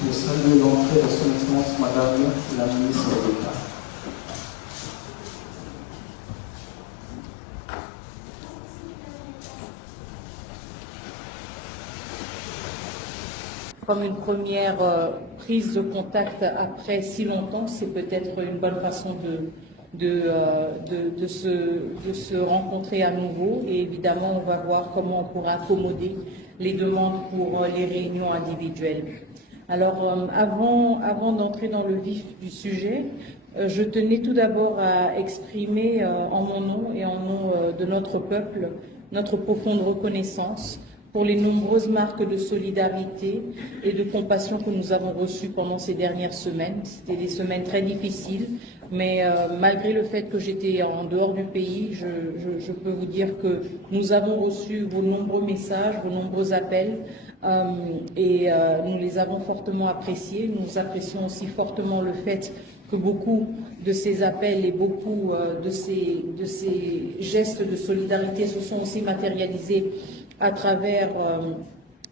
Je salue l'entrée de son Excellence Madame la ministre d'État. Comme une première prise de contact après si longtemps, c'est peut-être une bonne façon de se rencontrer à nouveau. Et évidemment, on va voir comment on pourra accommoder les demandes pour les réunions individuelles. Alors, avant d'entrer dans le vif du sujet, je tenais tout d'abord à exprimer en mon nom et en nom de notre peuple notre profonde reconnaissance pour les nombreuses marques de solidarité et de compassion que nous avons reçues pendant ces dernières semaines. C'était des semaines très difficiles, mais malgré le fait que j'étais en dehors du pays, je peux vous dire que nous avons reçu vos nombreux messages, vos nombreux appels, et nous les avons fortement appréciés. Nous apprécions aussi fortement le fait que beaucoup de ces appels et beaucoup de ces gestes de solidarité se sont aussi matérialisés à travers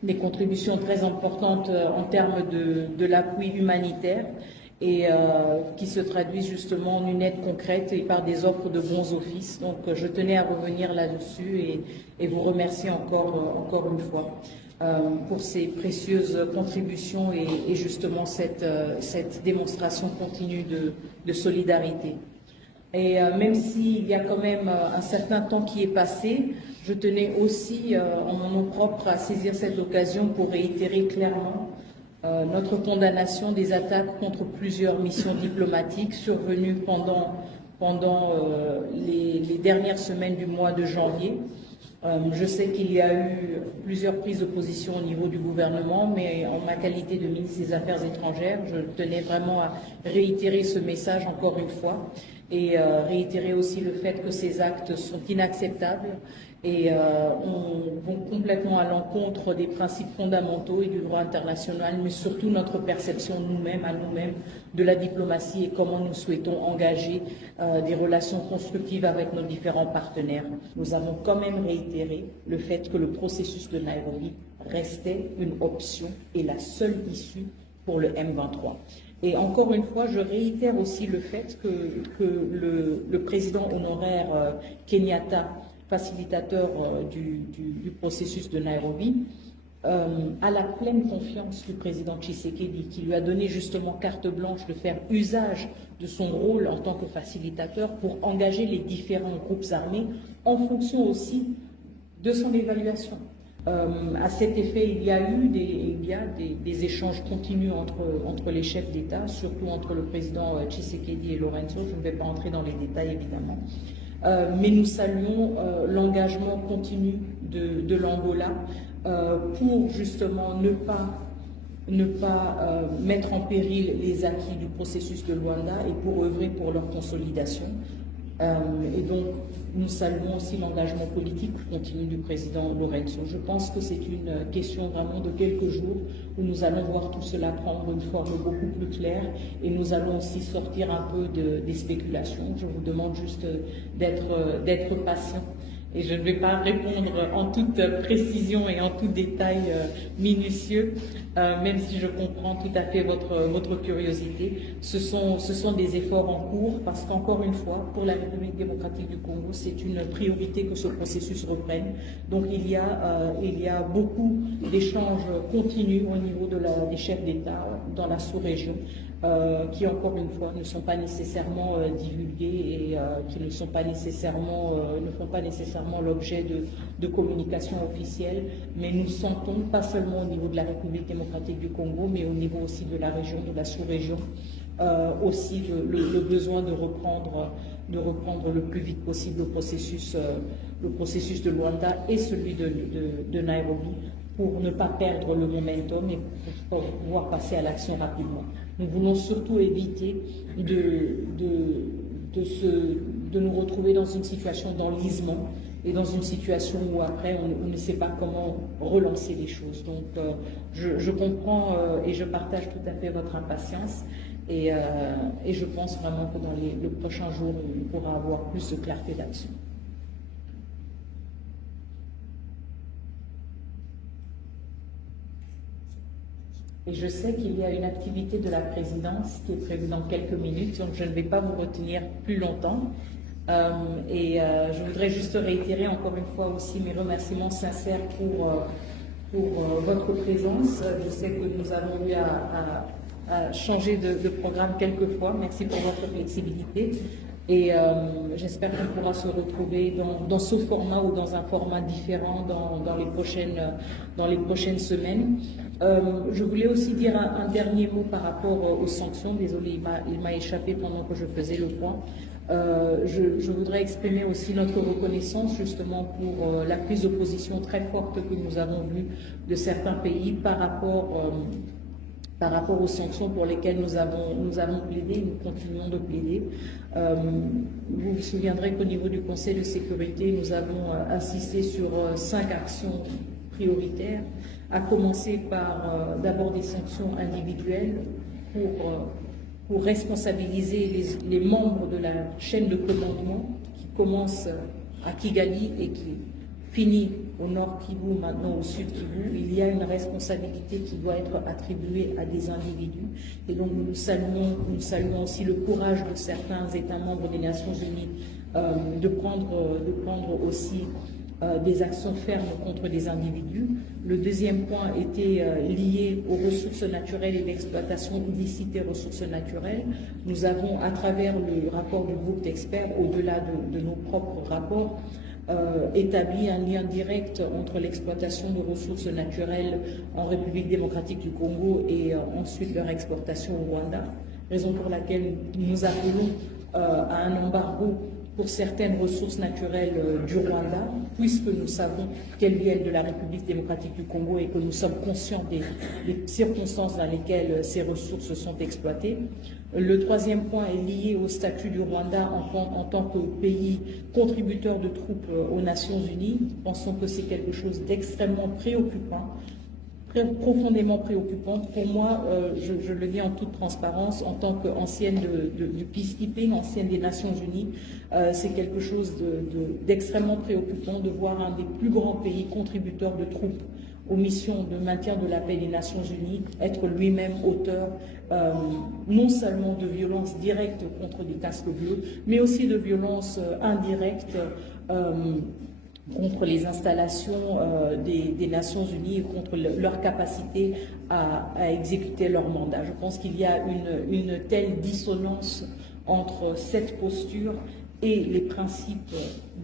des contributions très importantes en termes de l'appui humanitaire et qui se traduisent justement en une aide concrète et par des offres de bons offices. Donc je tenais à revenir là-dessus et vous remercier encore une fois pour ces précieuses contributions et justement cette démonstration continue de solidarité. Et même s'il y a quand même un certain temps qui est passé, je tenais aussi, en mon nom propre, à saisir cette occasion pour réitérer clairement notre condamnation des attaques contre plusieurs missions diplomatiques survenues pendant les dernières semaines du mois de janvier. Je sais qu'il y a eu plusieurs prises de position au niveau du gouvernement, mais en ma qualité de ministre des Affaires étrangères, je tenais vraiment à réitérer ce message encore une fois et réitérer aussi le fait que ces actes sont inacceptables et vont complètement à l'encontre des principes fondamentaux et du droit international, mais surtout notre perception nous-mêmes, à nous-mêmes, de la diplomatie et comment nous souhaitons engager des relations constructives avec nos différents partenaires. Nous avons quand même réitéré le fait que le processus de Nairobi restait une option et la seule issue pour le M23. Et encore une fois, je réitère aussi le fait que le président honoraire Kenyatta, facilitateur du processus de Nairobi, a la pleine confiance du président Tshisekedi, qui lui a donné justement carte blanche de faire usage de son rôle en tant que facilitateur pour engager les différents groupes armés en fonction aussi de son évaluation. À cet effet, il y a des échanges continus entre les chefs d'État, surtout entre le président Tshisekedi et Lorenzo. Je ne vais pas entrer dans les détails, évidemment. Mais nous saluons l'engagement continu de l'Angola pour justement ne pas mettre en péril les acquis du processus de Luanda et pour œuvrer pour leur consolidation. Et donc, nous saluons aussi l'engagement politique continu du président Lorenzo. Je pense que c'est une question vraiment de quelques jours où nous allons voir tout cela prendre une forme beaucoup plus claire et nous allons aussi sortir un peu des spéculations. Je vous demande juste d'être patient. Et je ne vais pas répondre en toute précision et en tout détail minutieux, même si je comprends tout à fait votre curiosité. Ce sont des efforts en cours parce qu'encore une fois, pour la République démocratique du Congo, c'est une priorité que ce processus reprenne. Donc il y a beaucoup d'échanges continus au niveau des chefs d'État dans la sous-région. Qui encore une fois ne sont pas nécessairement divulgués et qui ne font pas nécessairement l'objet de communication officielle, mais nous sentons, pas seulement au niveau de la République démocratique du Congo, mais au niveau aussi de la région, de la sous-région, aussi le besoin de reprendre le plus vite possible le processus de Luanda et celui de Nairobi, pour ne pas perdre le momentum et pour pouvoir passer à l'action rapidement. Nous voulons surtout éviter de nous retrouver dans une situation d'enlisement et dans une situation où après on ne sait pas comment relancer les choses. Donc je comprends et je partage tout à fait votre impatience et je pense vraiment que dans les prochains jours, on pourra avoir plus de clarté là-dessus. Et je sais qu'il y a une activité de la présidence qui est prévue dans quelques minutes, donc je ne vais pas vous retenir plus longtemps. Je voudrais juste réitérer encore une fois aussi mes remerciements sincères pour votre présence. Je sais que nous avons eu à changer de programme quelques fois. Merci pour votre flexibilité. Et j'espère qu'on pourra se retrouver dans ce format ou dans un format différent dans les prochaines semaines. Je voulais aussi dire un dernier mot par rapport aux sanctions. Désolé, il m'a échappé pendant que je faisais le point. Je voudrais exprimer aussi notre reconnaissance justement pour la prise de position très forte que nous avons vue de certains pays par rapport aux sanctions pour lesquelles nous avons plaidé, nous continuons de plaider. Vous vous souviendrez qu'au niveau du Conseil de sécurité, nous avons insisté sur 5 actions prioritaires, à commencer par d'abord des sanctions individuelles pour responsabiliser les membres de la chaîne de commandement qui commence à Kigali et qui finit au nord Kivu, maintenant au sud Kivu. Il y a une responsabilité qui doit être attribuée à des individus. Et donc nous saluons aussi le courage de certains États membres des Nations Unies de prendre aussi des actions fermes contre des individus. Le deuxième point était lié aux ressources naturelles et l'exploitation illicite des ressources naturelles. Nous avons, à travers le rapport du groupe d'experts, au-delà de nos propres rapports, établi un lien direct entre l'exploitation de ressources naturelles en République démocratique du Congo et ensuite leur exportation au Rwanda, raison pour laquelle nous appelons à un embargo pour certaines ressources naturelles du Rwanda, puisque nous savons qu'elles viennent de la République démocratique du Congo et que nous sommes conscients des circonstances dans lesquelles ces ressources sont exploitées. Le troisième point est lié au statut du Rwanda en tant que pays contributeur de troupes aux Nations Unies. Nous pensons que c'est quelque chose d'extrêmement préoccupant, profondément préoccupant. Pour moi, je le dis en toute transparence, en tant qu'ancienne du peacekeeping, ancienne des Nations Unies, c'est quelque chose d'extrêmement préoccupant de voir un des plus grands pays contributeurs de troupes aux missions de maintien de la paix des Nations Unies être lui-même auteur non seulement de violences directes contre des casques bleus, mais aussi de violences indirectes contre les installations des Nations Unies et contre leur capacité à exécuter leur mandat. Je pense qu'il y a une telle dissonance entre cette posture et les principes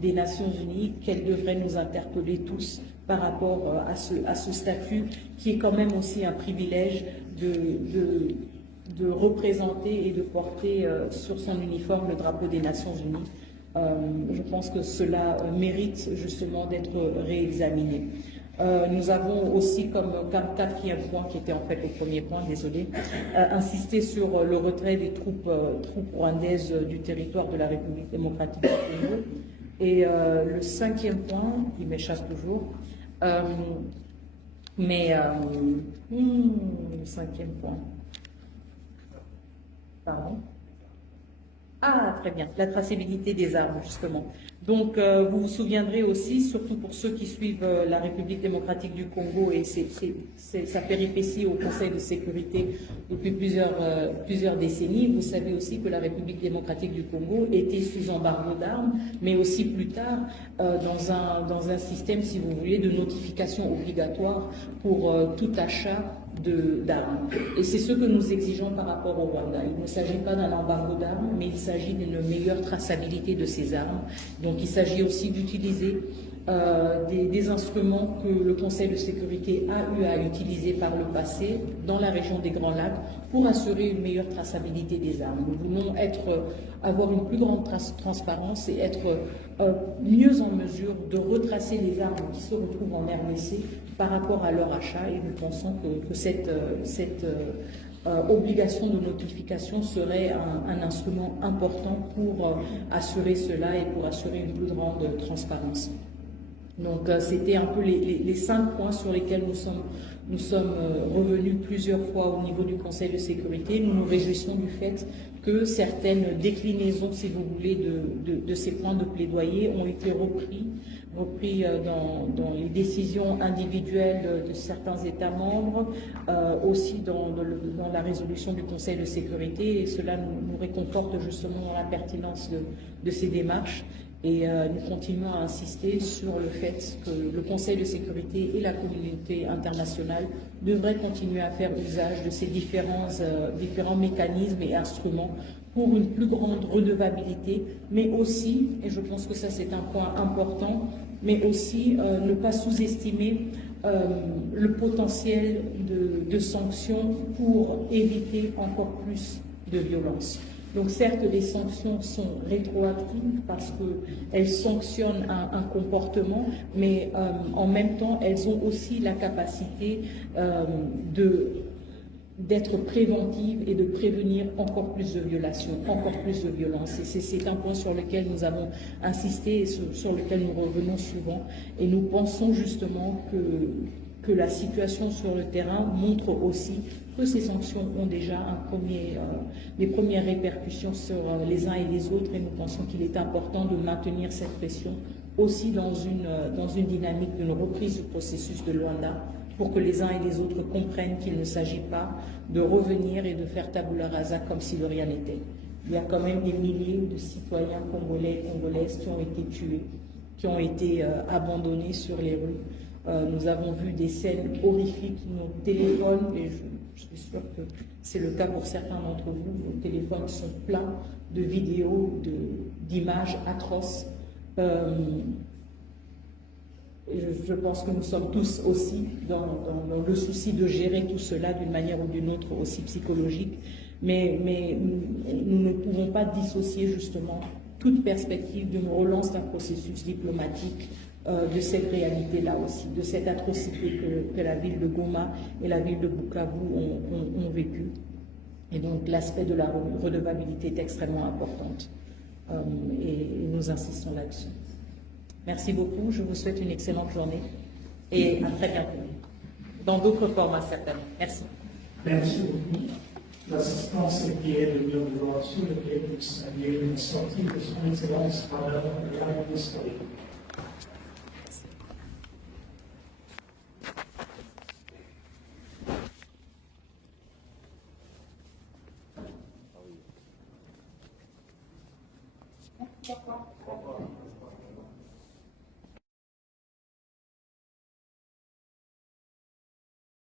des Nations Unies qu'elle devrait nous interpeller tous par rapport à ce statut qui est quand même aussi un privilège de représenter et de porter sur son uniforme le drapeau des Nations Unies. Je pense que cela mérite justement d'être réexaminé. Nous avons aussi comme quatrième point, qui était en fait le premier point, désolé, insisté sur le retrait des troupes rwandaises du territoire de la République démocratique du Congo. Et le cinquième point, qui m'échappe toujours, le cinquième point, pardon. Ah, très bien, la traçabilité des armes, justement. Donc, vous vous souviendrez aussi, surtout pour ceux qui suivent la République démocratique du Congo et sa péripétie au Conseil de sécurité depuis plusieurs décennies, vous savez aussi que la République démocratique du Congo était sous embargo d'armes, mais aussi plus tard dans un système, si vous voulez, de notification obligatoire pour tout achat d'armes. Et c'est ce que nous exigeons par rapport au Rwanda. Il ne s'agit pas d'un embargo d'armes, mais il s'agit d'une meilleure traçabilité de ces armes. Donc il s'agit aussi d'utiliser des instruments que le Conseil de sécurité a eu à utiliser par le passé dans la région des Grands Lacs pour assurer une meilleure traçabilité des armes. Nous voulons avoir une plus grande transparence et être mieux en mesure de retracer les armes qui se retrouvent en RDC par rapport à leur achat, et nous pensons que cette obligation de notification serait un instrument important pour assurer cela et pour assurer une plus grande transparence. Donc c'était un peu les 5 points sur lesquels nous sommes Nous sommes revenus plusieurs fois au niveau du Conseil de sécurité. Nous nous réjouissons du fait que certaines déclinaisons, si vous voulez, de ces points de plaidoyer ont été repris dans les décisions individuelles de certains États membres, aussi dans la résolution du Conseil de sécurité, et cela nous réconforte justement dans la pertinence de ces démarches. Et nous continuons à insister sur le fait que le Conseil de sécurité et la communauté internationale devraient continuer à faire usage de ces différents mécanismes et instruments pour une plus grande redevabilité, mais aussi, et je pense que ça c'est un point important, mais aussi ne pas sous-estimer le potentiel de sanctions pour éviter encore plus de violence. Donc certes, les sanctions sont rétroactives parce qu'elles sanctionnent un comportement, mais en même temps, elles ont aussi la capacité d'être préventives et de prévenir encore plus de violations, encore plus de violences. Et c'est un point sur lequel nous avons insisté et sur lequel nous revenons souvent. Et nous pensons justement que la situation sur le terrain montre aussi que ces sanctions ont déjà des premières répercussions sur les uns et les autres, et nous pensons qu'il est important de maintenir cette pression aussi dans une dynamique d'une reprise du processus de Luanda, pour que les uns et les autres comprennent qu'il ne s'agit pas de revenir et de faire tabula rasa comme si de rien n'était. Il y a quand même des milliers de citoyens congolais et congolaises qui ont été tués, qui ont été abandonnés sur les rues. Nous avons vu des scènes horrifiques, nos téléphones, et je suis sûre que c'est le cas pour certains d'entre vous, nos téléphones sont pleins de vidéos, d'images atroces. Je pense que nous sommes tous aussi dans le souci de gérer tout cela d'une manière ou d'une autre, aussi psychologique, mais nous ne pouvons pas dissocier justement toute perspective d'une relance d'un processus diplomatique de cette réalité-là aussi, de cette atrocité que la ville de Goma et la ville de Bukavu ont vécu. Et donc l'aspect de la redevabilité est extrêmement importante et nous insistons là-dessus. Merci beaucoup, je vous souhaite une excellente journée et à très bientôt, dans d'autres formats certainement. Merci. Merci beaucoup. L'assistance qui est de devoir sur lequel vous saluez une sortie de son excellence par la historique. Pourquoi